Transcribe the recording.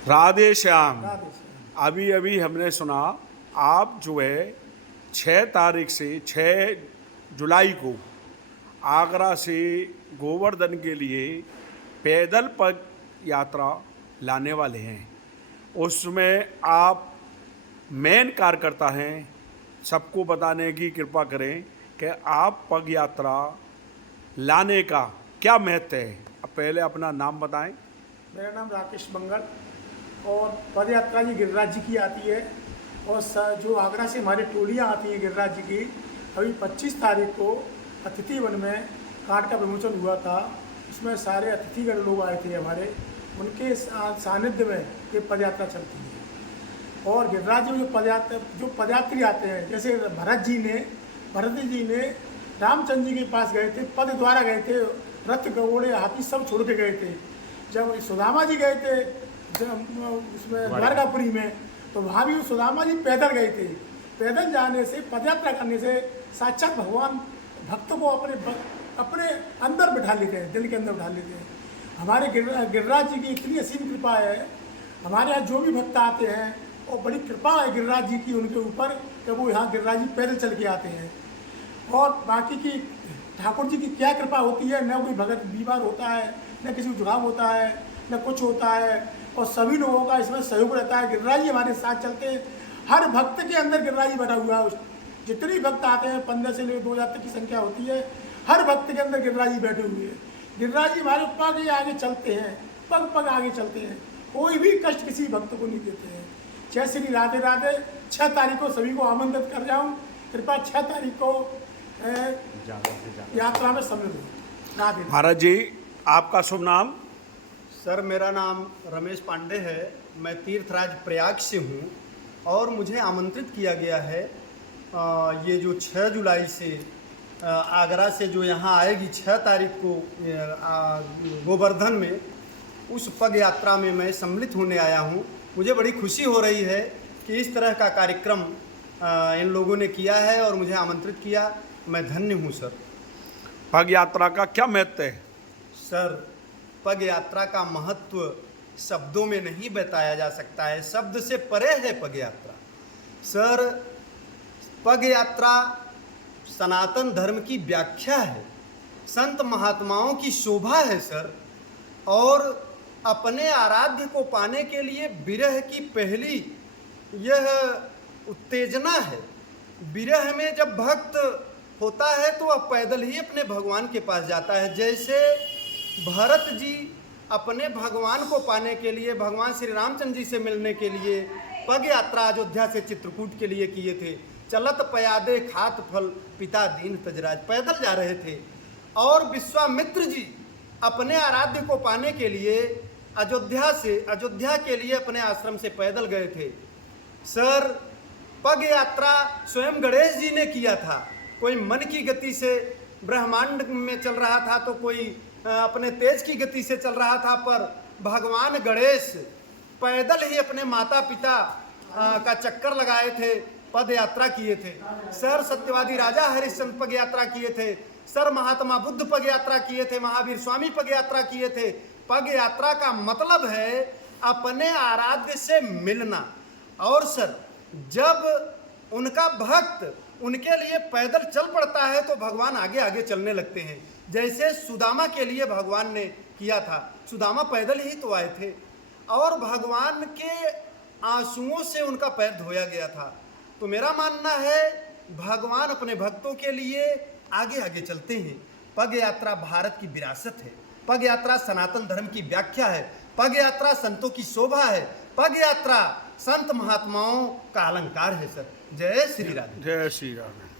राधे श्याम। राधे श्याम। अभी अभी हमने सुना आप जो है 6 तारीख से 6 जुलाई को आगरा से गोवर्धन के लिए पैदल पग यात्रा लाने वाले हैं। उसमें आप मेन कार्यकर्ता हैं, सबको बताने की कृपा करें कि आप पग यात्रा लाने का क्या महत्व है। अब पहले अपना नाम बताएं। मेरा नाम राकेश मंगल और पद यात्रा जी गिरिराज जी की आती है और जो आगरा से हमारी टोलियाँ आती हैं गिरिराज जी की, अभी 25 तारीख को अतिथि वन में कांट का विमोचन हुआ था। उसमें सारे अतिथिगण लोग आए थे हमारे, उनके सानिध्य में ये पद यात्रा चलती है। और गिरिराज जी में जो पदयात्री आते हैं, जैसे भरत जी ने रामचंद्र जी के पास गए थे, पद द्वारा गए थे, रथ घोड़े हाथी सब छोड़ के गए थे। जब सुदामा जी गए थे उसमें द्वारकापुरी में, तो वहाँ भी सुदामा जी पैदल गए थे। पैदल जाने से, पदयात्रा करने से साक्षात भगवान भक्त को अपने अंदर बिठा लेते हैं, दिल के अंदर बिठा लेते हैं। हमारे गिरिराज जी की इतनी असीम कृपा है, हमारे यहाँ जो भी भक्त आते हैं और बड़ी कृपा है गिरिराज जी की उनके ऊपर कि वो यहाँ गिरिराज जी पैदल चल के आते हैं। और बाकी की ठाकुर जी की क्या कृपा होती है, न कोई भगत बीमार होता है, न किसी को जुकाम होता है, न कुछ होता है, और सभी लोगों का इसमें सहयोग रहता है। गिरिराज जी हमारे साथ चलते हैं। हर भक्त के अंदर गिरिराज जी बैठा हुआ है। जितने भी भक्त आते हैं 15 से लेकर 2000 तक की संख्या होती है, हर भक्त के अंदर गिरिराज जी बैठे हुए हैं। गिरिराज जी हमारे पग आगे चलते हैं, पग पग आगे चलते हैं, कोई भी कष्ट किसी भक्त को नहीं देते हैं। जय श्री राधे राधे। 6 तारीख को सभी को आमंत्रित कर जाऊँ, कृपया 6 तारीख को यात्रा में सम्मिलित हो। राधे। महाराज जी, आपका शुभ नाम? सर, मेरा नाम रमेश पांडे है। मैं तीर्थराज प्रयाग से हूँ और मुझे आमंत्रित किया गया है ये जो 6 जुलाई से आगरा से जो यहाँ आएगी 6 तारीख को गोवर्धन में, उस पग यात्रा में मैं सम्मिलित होने आया हूँ। मुझे बड़ी खुशी हो रही है कि इस तरह का कार्यक्रम इन लोगों ने किया है और मुझे आमंत्रित किया। मैं धन्य हूँ सर। पग यात्रा का क्या महत्व है? सर, पग यात्रा का महत्व शब्दों में नहीं बताया जा सकता है, शब्द से परे है पग यात्रा। सर, पग यात्रा सनातन धर्म की व्याख्या है, संत महात्माओं की शोभा है सर। और अपने आराध्य को पाने के लिए विरह की पहली यह उत्तेजना है। विरह में जब भक्त होता है तो वह पैदल ही अपने भगवान के पास जाता है। जैसे भरत जी अपने भगवान को पाने के लिए, भगवान श्री रामचंद्र जी से मिलने के लिए पग यात्रा अयोध्या से चित्रकूट के लिए किए थे। चलत पयादे खात फल पिता दीन तजराज, पैदल जा रहे थे। और विश्वामित्र जी अपने आराध्य को पाने के लिए अयोध्या के लिए अपने आश्रम से पैदल गए थे। सर, पग यात्रा स्वयं गणेश जी ने किया था। कोई मन की गति से ब्रह्मांड में चल रहा था, तो कोई अपने तेज की गति से चल रहा था, पर भगवान गणेश पैदल ही अपने माता पिता का चक्कर लगाए थे, पद यात्रा किए थे। सर, सत्यवादी राजा हरिश्चंद्र पग यात्रा किए थे। सर, महात्मा बुद्ध पग यात्रा किए थे। महावीर स्वामी पग यात्रा किए थे। पग यात्रा का मतलब है अपने आराध्य से मिलना। और सर, जब उनका भक्त उनके लिए पैदल चल पड़ता है तो भगवान आगे आगे चलने लगते हैं। जैसे सुदामा के लिए भगवान ने किया था, सुदामा पैदल ही तो आए थे और भगवान के आंसुओं से उनका पैर धोया गया था। तो मेरा मानना है भगवान अपने भक्तों के लिए आगे आगे चलते हैं। पग यात्रा भारत की विरासत है। पग यात्रा सनातन धर्म की व्याख्या है। पग यात्रा संतों की शोभा है। पग यात्रा संत महात्माओं का अलंकार है सर। जय श्री राधे। जय श्री राधे।